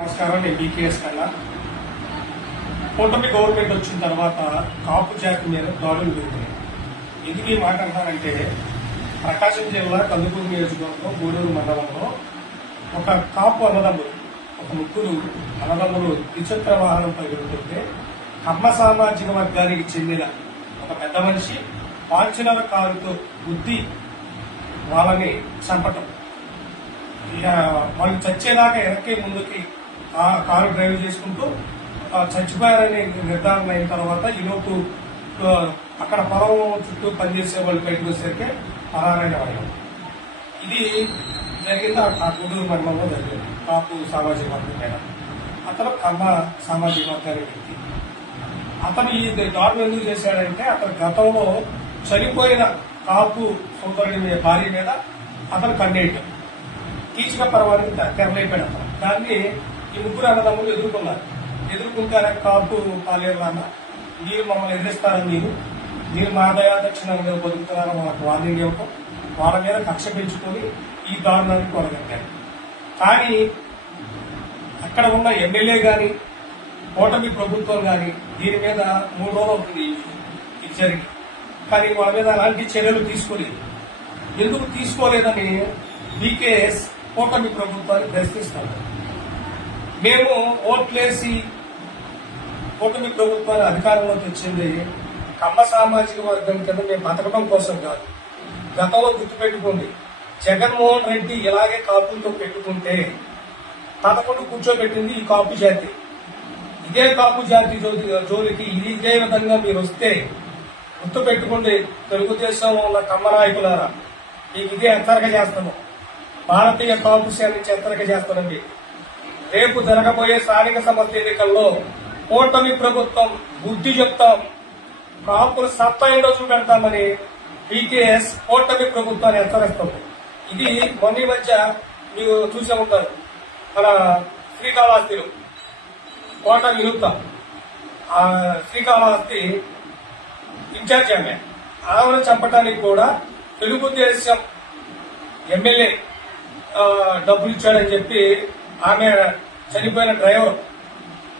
నమస్కారం. నేను బీకేఎస్ కన్నా. కూటమి గవర్నమెంట్ వచ్చిన తర్వాత కాపు జాతి మీద దాడులు జరుగుతున్నాయి. ఎందుకు ఈ మాట అంటారంటే, ప్రకాశం జిల్లా కందుకూరు నియోజకవర్గం గూడూరు మండలంలో ఒక కాపు అన్నదమ్ములు, ఒక ముగ్గురు అన్నదమ్ములు ద్విచక్ర వాహనంపై వెళ్తుంటే కమ్మ సామాజిక వర్గానికి చెందిన ఒక పెద్ద మనిషి పాల్చినర కారుతో గుద్ది వాళ్ళని చంపటం. వాళ్ళు చచ్చేదాకా వెనక్కి ముందుకి కారు డ్రైవ్ చేసుకుంటూ చచ్చిపోయారని నిర్ధారణ అయిన తర్వాత ఈలోపు అక్కడ పొలం చుట్టూ పనిచేసే వాళ్ళు బయటకు వచ్చేసరికి పరారైన వాళ్ళు. ఇది జరిగింది ఆ గూడూరు మండలంలో జరిగింది. కాపు సామాజిక వర్గం మీద అతను కమ్మ సామాజిక వర్గానికి వ్యక్తి. అతను ఈ దారులు ఎందుకు చేశాడంటే, అతను గతంలో చనిపోయిన కాపు సోదరుడి భార్య మీద అతను కన్నేయటం, కీచక పర్వానికి తెరలేపాడు అతను. దాన్ని ఈ ముగ్గురు అన్నదమ్ములు ఎదుర్కొంటారే కాపు పాలేరు అన్న, మీరు మమ్మల్ని ఎదిరిస్తారని మీరు మా దయాదక్షిణ బతుకుతున్నారని వాళ్ళకి వార్నింగ్ ఇవ్వటం, వాళ్ళ మీద కక్ష పెంచుకొని ఈ దారుణానికి కొనగట్టారు. కానీ అక్కడ ఉన్న ఎమ్మెల్యే గాని కూటమి ప్రభుత్వం గాని దీని మీద 3 రోజులు అవుతుంది ఇది జరిగి, కానీ వాళ్ళ మీద అలాంటి చర్యలు తీసుకోలేదు. ఎందుకు తీసుకోలేదని బీకేఎస్ కూటమి ప్రభుత్వాన్ని ప్రశ్నిస్తారు. మేము ఓట్లేసి కూటమి ప్రభుత్వాన్ని అధికారంలో తెచ్చింది కమ్మ సామాజిక వర్గం కింద మేము బతకడం కోసం కాదు. గతంలో గుర్తుపెట్టుకోండి, జగన్మోహన్ రెడ్డి ఇలాగే కాపులతో పెట్టుకుంటే పదకొండు కూర్చోబెట్టింది ఈ కాపు జాతి. ఇదే కాపు జాతి జోలికి ఇదే విధంగా మీరు వస్తే గుర్తుపెట్టుకోండి, తెలుగుదేశంలో ఉన్న కమ్మ నాయకులారా, మీకు ఇదే హెచ్చరిక చేస్తాము. భారతీయ కాపు సేన నుంచి హెచ్చరిక చేస్తానండి. రేపు జరగబోయే స్థానిక సంస్థ ఎన్నికల్లో కూటమి ప్రభుత్వం బుద్ధి చెప్తాం, కాపుల సత్తా ఏంటో చూపెడతామని బీకేఎస్ కూటమి ప్రభుత్వాన్ని హెచ్చరిస్తుంది. ఇది మొన్న మధ్య మీరు చూసే ఉంటారు, మన శ్రీకాళహస్తిలో కోట విలుప్త శ్రీకాళహస్తి ఇన్ఛార్జి ఆమెను చంపడానికి కూడా తెలుగుదేశం ఎమ్మెల్యే డబ్బులు ఇచ్చాడని చెప్పి ఆమె చనిపోయిన డ్రైవర్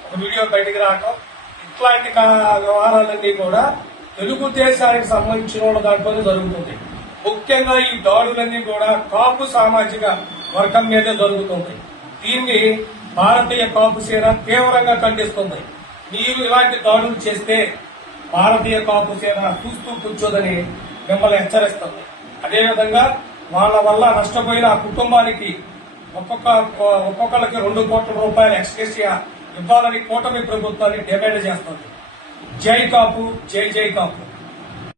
ఒక వీడియో బయటకు రావటం, ఇట్లాంటి వ్యవహారాలన్నీ కూడా తెలుగుదేశానికి సంబంధించిన వాళ్ళ దాంట్లోనే జరుగుతుంది. ముఖ్యంగా ఈ దాడులన్నీ కూడా కాపు సామాజిక వర్గం మీదే జరుగుతుంది. దీన్ని భారతీయ కాపు సేన తీవ్రంగా ఖండిస్తుంది. మీరు ఇలాంటి దాడులు చేస్తే భారతీయ కాపు సేన చూస్తూ కూర్చోదని మిమ్మల్ని హెచ్చరిస్తుంది. అదేవిధంగా వాళ్ళ వల్ల నష్టపోయిన ఆ కుటుంబానికి ఒక్కొక్కరికి 2 కోట్ల రూపాయల ఎక్స్గ్రేషియా ఇవ్వాలని కూటమి ప్రభుత్వాన్ని డిమాండ్ చేస్తుంది. జై కాపు, జై జై కాపు.